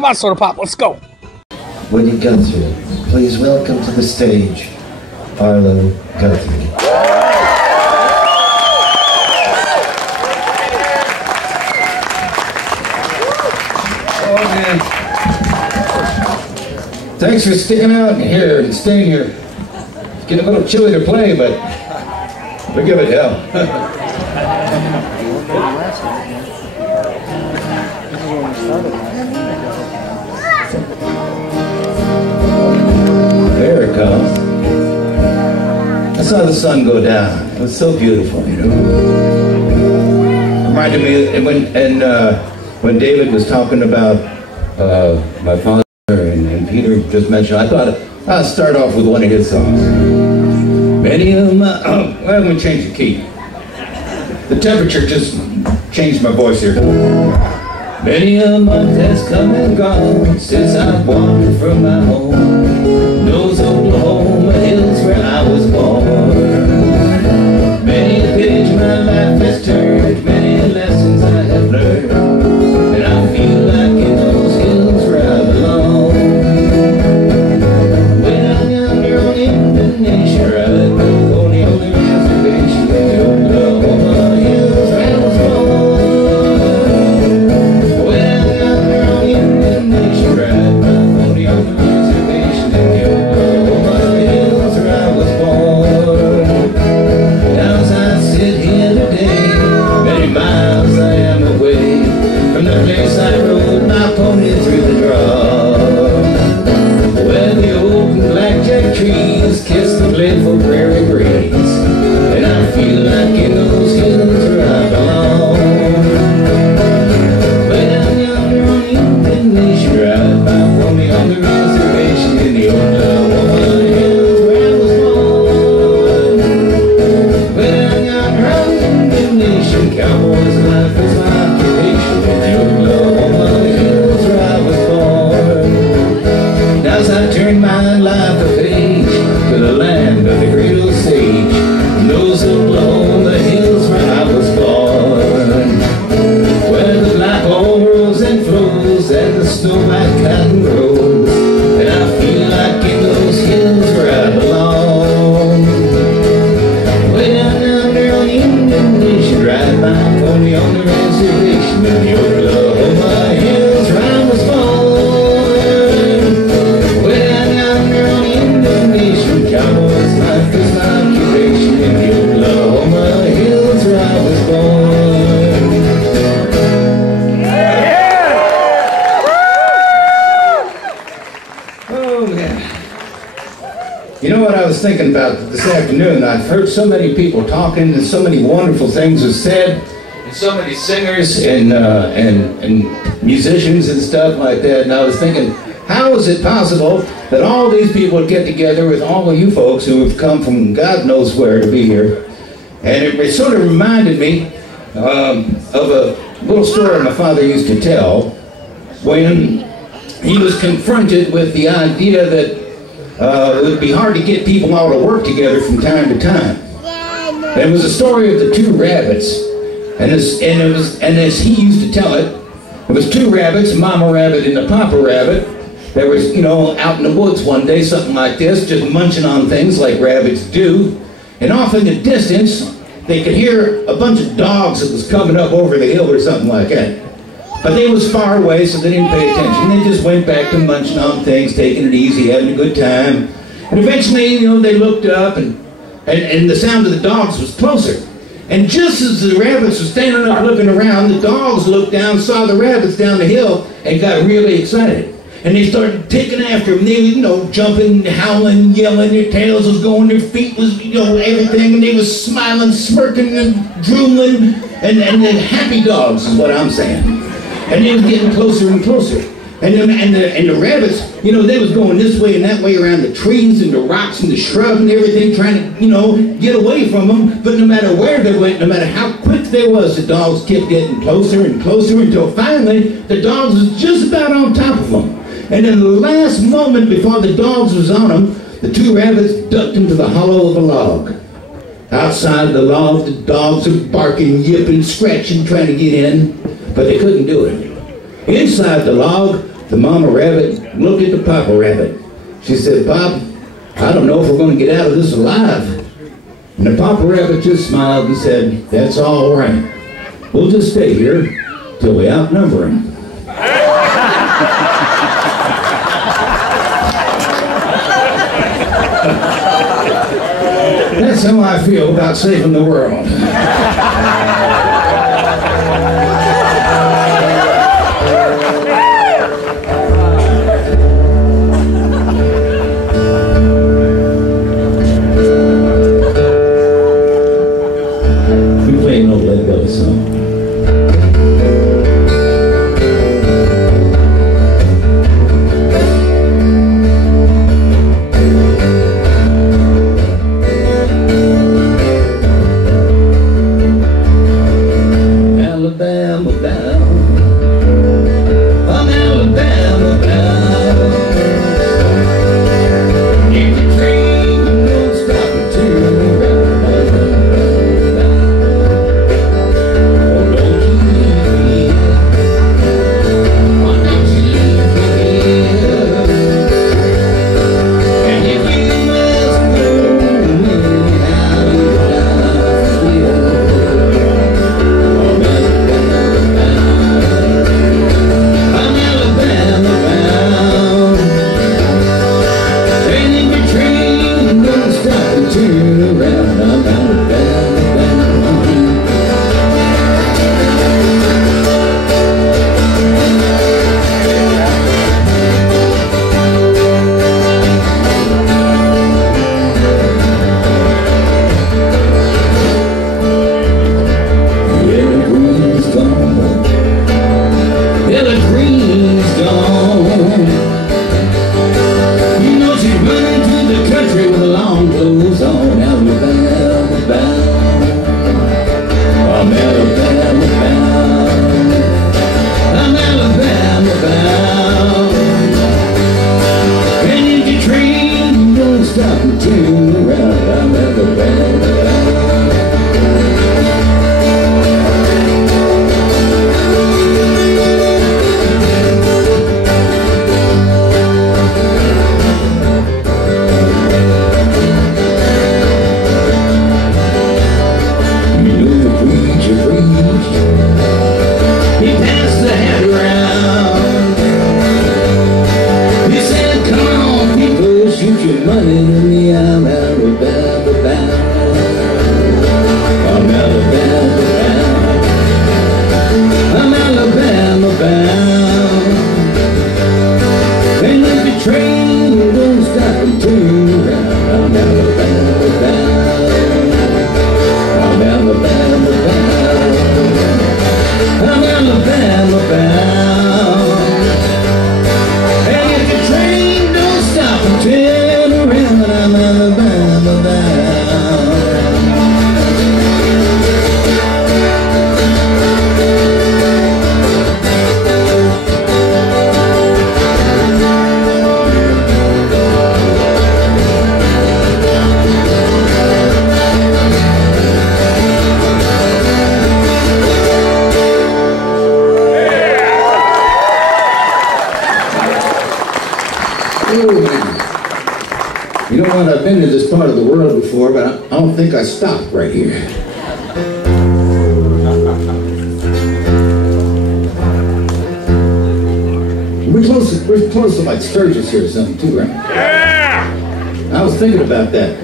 Come on, Sodapoppin, let's go. Woody Guthrie, please welcome to the stage, Arlo Guthrie. Oh man. Thanks for sticking out here and staying here. It's getting a little chilly to play, but we'll give it hell. There it comes. I saw the sun go down. It was so beautiful, you know. Reminded me when David was talking about my father and Peter just mentioned, I thought I'll start off with one of his songs. Many of my, well, I'm going to change the key. The temperature just changed my voice here. Many a month has come and gone since I've wandered from my home. Those Oklahoma hills where I was born. Many a page my life has turned, many lessons I have learned, and I feel like in those hills where I belong. When I'm yonder on Indonesia, right on the only reservation in the Oklahoma hills where I was born. When I'm yonder on Indonesia, right on the only reservation in the Oklahoma hills where I was born. Now as I sit here today, many miles I am away from the place I rode my pony through the draw, where the oak and blackjack trees kiss the playful prairie breeze, and I feel like in those hills where I belong. But I'm yonder on Indonesia, right by pony on the reservation in the Oklahoma hills where I was born. But I'm yonder on Indonesia, cowboys life is my occupation in the Oklahoma hills where I was born. Now as I turn my life a page to the land of the great Osage, from those Oklahoma hills where I was born, where the black oil rolls and flows and the snow white cotton grows, and I feel like in those hills where I belong. Way down under on Indonesia, right by pony on the reservation in the Oklahoma hills where I was born. Way down under on Indonesia, cowboys life is my occupation in the Oklahoma hills where I was born. Oh man. You know what I was thinking about this afternoon? I've heard so many people talking and so many wonderful things are said, and so many singers and musicians and stuff like that, and I was thinking, how is it possible that all these people would get together with all of you folks who have come from God knows where to be here? And it sort of reminded me of a little story my father used to tell when he was confronted with the idea that it would be hard to get people all to work together from time to time. It was a story of the two rabbits, and as he used to tell it, it was two rabbits, Mama Rabbit and the Papa Rabbit. They were, you know, out in the woods one day, something like this, just munching on things like rabbits do. And off in the distance, they could hear a bunch of dogs that was coming up over the hill or something like that. But they was far away, so they didn't pay attention. They just went back to munching on things, taking it easy, having a good time. And eventually, you know, they looked up, and the sound of the dogs was closer. And just as the rabbits were standing up looking around, the dogs looked down, saw the rabbits down the hill, and got really excited. And they started taking after them. They were, you know, jumping, howling, yelling. Their tails was going, their feet was, you know, everything. And they was smiling, smirking, and drooling. And the happy dogs is what I'm saying. And they was getting closer and closer. And the rabbits, you know, they was going this way and that way around the trees and the rocks and the shrubs and everything, trying to, you know, get away from them. But no matter where they went, no matter how quick they was, the dogs kept getting closer and closer until finally the dogs was just about on top of them. And in the last moment before the dogs was on them, the two rabbits ducked into the hollow of a log. Outside the log, the dogs were barking, yipping, scratching, trying to get in, but they couldn't do it. Inside the log, The mama rabbit looked at the papa rabbit. She said, "Pop, I don't know if we're going to get out of this alive." And the papa rabbit just smiled and said, "That's all right. We'll just stay here till we outnumber him." That's how I feel about saving the world. We play no Let Go song. You know what, I've been to this part of the world before, but I don't think I stopped right here. We're close to like Sturgis here or something too, right? Yeah! I was thinking about that.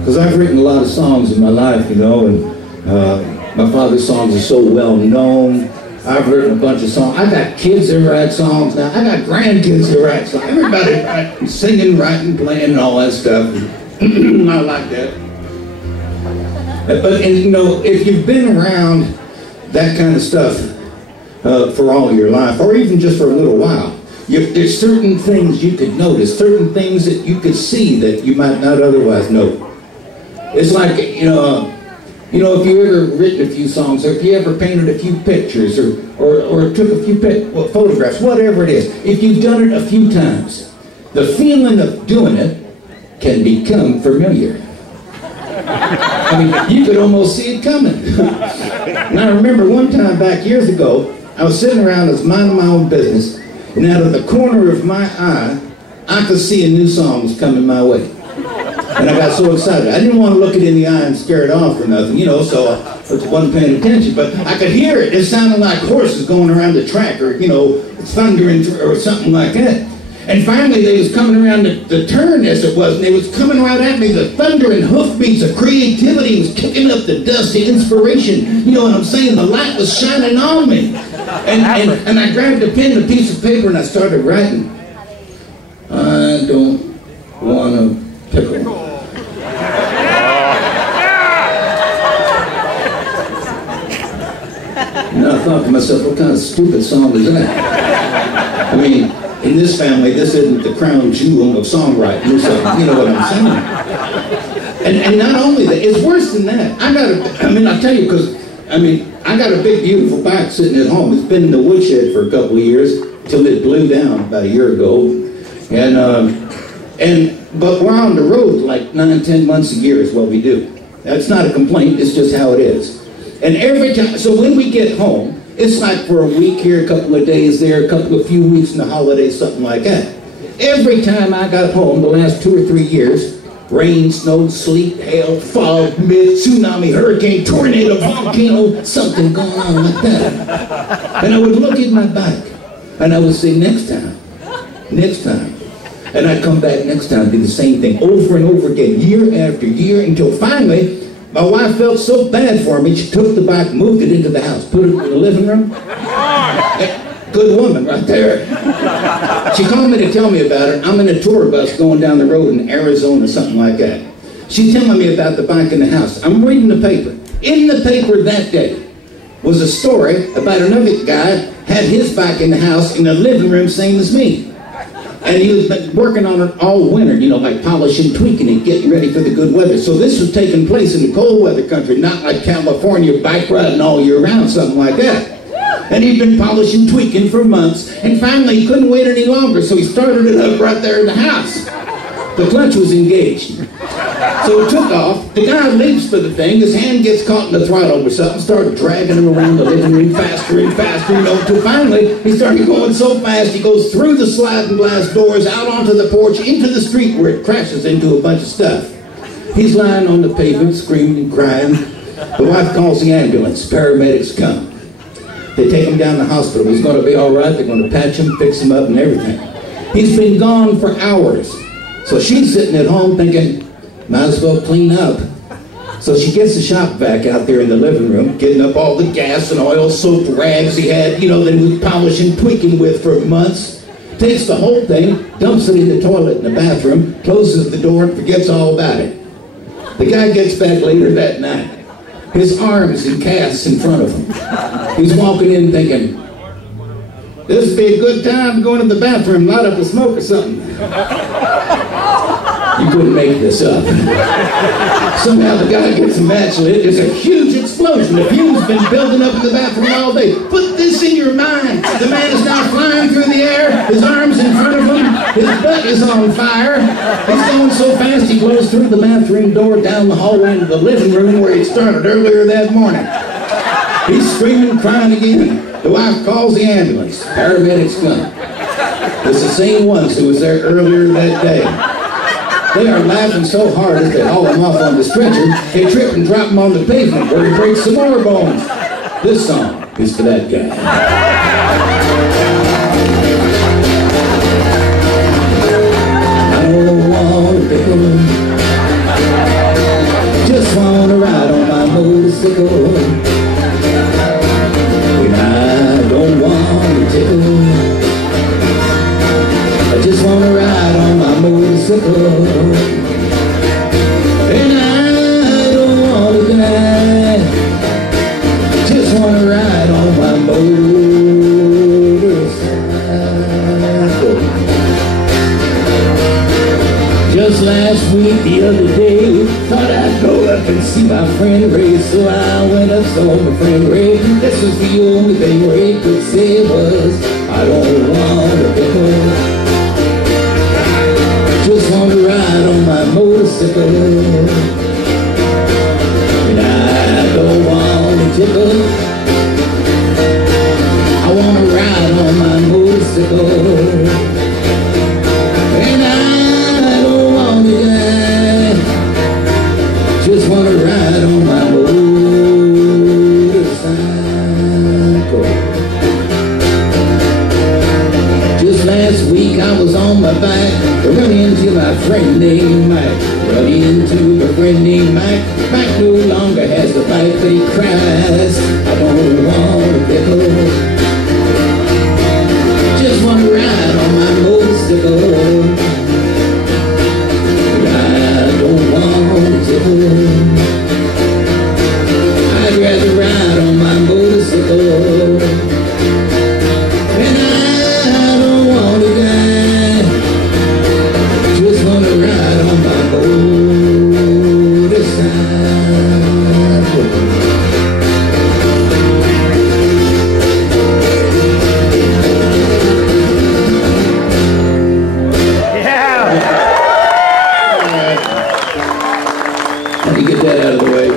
Because I've written a lot of songs in my life, you know, and my father's songs are so well known. I've written a bunch of songs. I got kids that write songs now. I got grandkids that write songs. Everybody writing, singing, writing, playing, and all that stuff. I like that. But, and, you know, if you've been around that kind of stuff for all your life, or even just for a little while, there's certain things you could notice, certain things that you could see that you might not otherwise know. It's like, you know, if you ever written a few songs, or if you ever painted a few pictures, or took a few photographs, whatever it is, if you've done it a few times, the feeling of doing it can become familiar. I mean, you could almost see it coming. And I remember one time back years ago, I was sitting around, I was minding my own business, and out of the corner of my eye, I could see a new song was coming my way. And I got so excited. I didn't want to look it in the eye and scare it off or nothing, you know, so I wasn't paying attention. But I could hear it. It sounded like horses going around the track, or, you know, thundering or something like that. And finally, they was coming around the turn, as it was, and they was coming right at me. The thundering hoofbeats of creativity was kicking up the dust of inspiration. You know what I'm saying? The light was shining on me. And I grabbed a pen and a piece of paper, and I started writing. I don't want to pickle. And I thought to myself, what kind of stupid song is that? I mean, in this family, this isn't the crown jewel of songwriting or something. You know what I'm saying? And not only that, it's worse than that. I'll tell you, because, I got a big, beautiful bike sitting at home. It's been in the woodshed for a couple of years, till it blew down about a year ago. But we're on the road like 9, 10 months a year is what we do. That's not a complaint, it's just how it is. And every time, so when we get home, it's like for a week here, a couple of days there, a few weeks in the holidays, something like that. Every time I got home, the last 2 or 3 years, rain, snow, sleet, hail, fog, mist, tsunami, hurricane, tornado, volcano, something going on like that. And I would look at my bike, and I would say, next time. And I'd come back next time and do the same thing over and over again, year after year, until finally, my wife felt so bad for me, she took the bike, moved it into the house, put it in the living room. Good woman right there. She called me to tell me about it. I'm in a tour bus going down the road in Arizona, something like that. She's telling me about the bike in the house. I'm reading the paper. In the paper that day was a story about another guy had his bike in the house in the living room, same as me. And he was working on it all winter, you know, like polishing, tweaking it, getting ready for the good weather. So this was taking place in the cold weather country, not like California, bike riding all year round, something like that. And he'd been polishing, tweaking for months, and finally he couldn't wait any longer, so he started it up right there in the house. The clutch was engaged. So it took off. The guy leaps for the thing. His hand gets caught in the throttle or something, started dragging him around the living room faster and faster, you know, until finally he started going so fast he goes through the sliding glass doors, out onto the porch, into the street where it crashes into a bunch of stuff. He's lying on the pavement, screaming and crying. The wife calls the ambulance. Paramedics come. They take him down to the hospital. He's going to be all right. They're going to patch him, fix him up, and everything. He's been gone for hours. So she's sitting at home thinking, might as well clean up. So she gets the shop vac out there in the living room, getting up all the gas and oil soaked rags he had, you know, that he was polishing, tweaking with for months. Takes the whole thing, dumps it in the toilet in the bathroom, closes the door and forgets all about it. The guy gets back later that night. His arms in casts in front of him. He's walking in thinking, this would be a good time to go into the bathroom, light up a smoke or something. You couldn't make this up. Somehow the guy gets a match lit. There's a huge explosion. The fume's been building up in the bathroom all day. Put this in your mind. The man is now flying through the air. His arms in front of him. His butt is on fire. He's going so fast he blows through the bathroom door down the hallway into the living room where he started earlier that morning. He's screaming, crying again. The wife calls the ambulance. Paramedics come. It's the same ones who was there earlier that day. They are laughing so hard as they haul him off on the stretcher, they trip and drop him on the pavement where he breaks some more bones. This song is for that guy. I don't want to pickle, just want to ride on my motorcycle. When I don't want to tickle, I just want to ride on my motorcycle. And I don't want to die, just want to ride on my motorcycle. Just last week, the other day, thought I'd go up and see my friend Ray, so I went up, saw my friend Ray. This was the only thing Ray could say was, I don't want to pickle, just want to ride on my motorcycle. And I don't want to tickle, I motorcycle, and I don't want to die. Just want to ride on my motorcycle. Just last week I was on my bike, run into my friend named Mike. Run into my friend named Mike. Mike no longer has the bike, but he cries, I don't want to pickle. Just want to ride on my motorcycle. I don't want to tickle. I'd rather ride on my motorcycle. And I don't want to die. Just want to ride on my motorcycle. Let me get that out of the way.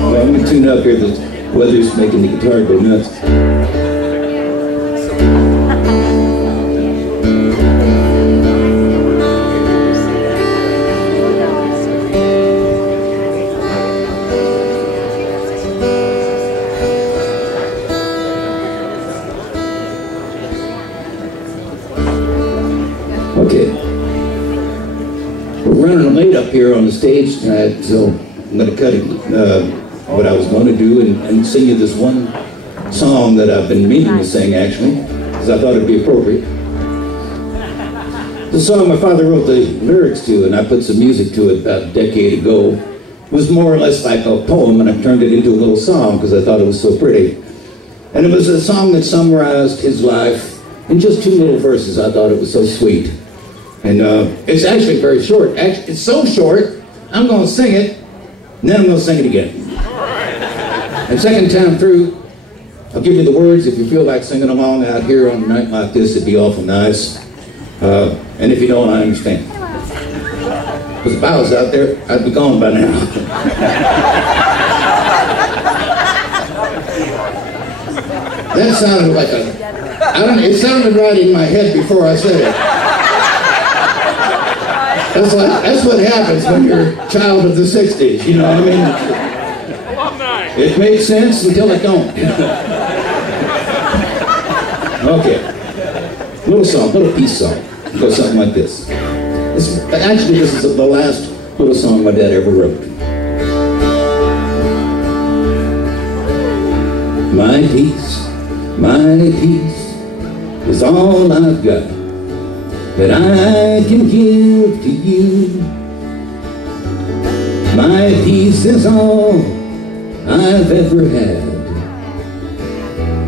Well, I'm going to tune up here. The weather's making the guitar go nuts. Okay, we're running late up here on the stage tonight, so I'm going to cut what I was going to do and sing you this one song that I've been meaning to sing, actually, because I thought it'd be appropriate. The song my father wrote the lyrics to, and I put some music to it about a decade ago. It was more or less like a poem, and I turned it into a little song because I thought it was so pretty. And it was a song that summarized his life in just 2 little verses. I thought it was so sweet. And it's actually very short. Actually, it's so short, I'm going to sing it, and then I'm going to sing it again. And second time through, I'll give you the words. If you feel like singing along out here on a night like this, it'd be awful nice. And if you don't, I understand. Because if I was out there, I'd be gone by now. That sounded like it sounded right in my head before I said it. That's what happens when you're a child of the 60s, you know what I mean? It makes sense until it don't. Okay. Little song, little peace song. It goes something like this. Actually, this is the last little song my dad ever wrote. My peace is all I've got that I can give to you. My peace is all I've ever had.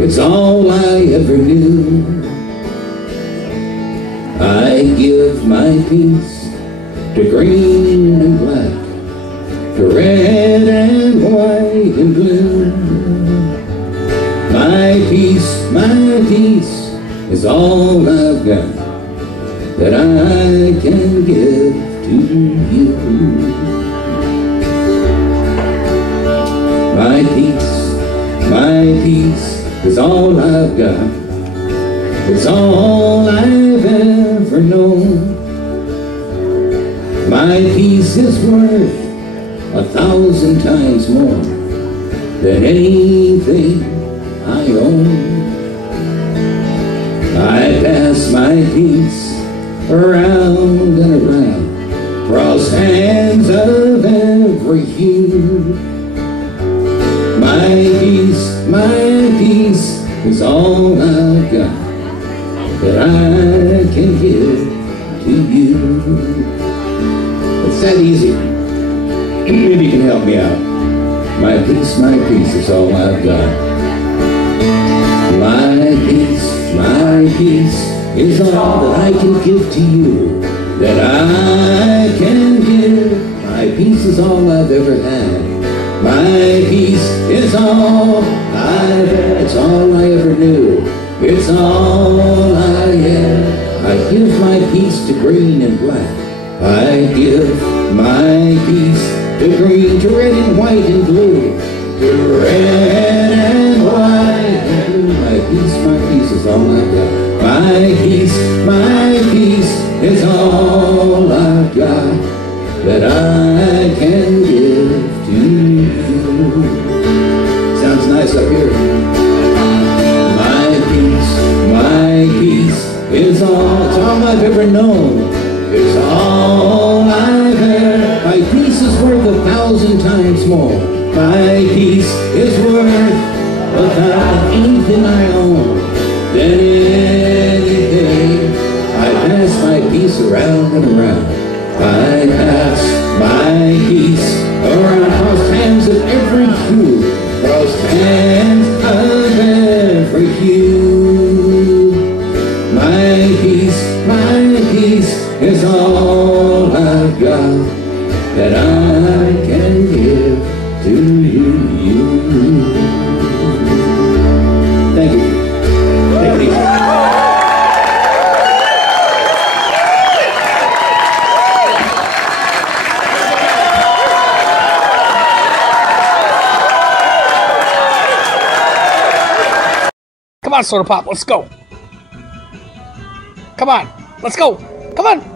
It's all I ever knew. I give my peace to green and black, to red and white and blue. My peace is all I've got that I can give to you. My peace is all I've got. It's all I've ever known. My peace is worth 1,000 times more than anything I own. I pass my peace around and around, cross hands of every hue. My peace is all I've got that I can give to you. It's that easy. Maybe you can help me out. My peace is all I've got. My peace is all that I can give to you, that I can give. My peace is all I've ever had. My peace is all I've had. It's all I ever knew. It's all I have. I give my peace to green and black. I give my peace to green, to red and white and blue, to red and white and blue. My peace is all I've got. My peace is all I've got that I can give to you. Sounds nice up here. My peace is all, it's all I've ever known. It's all I've had. My peace is worth 1,000 times more. My peace is worth anything I own than anything. I pass my peace around and around. I pass my peace around. Crossed hands of every hue. Crossed hands of every hue. My peace is all I've got that I can give to you. Thank you. Take it easy. Come on, Soda Pop, let's go. Come on, let's go. Come on.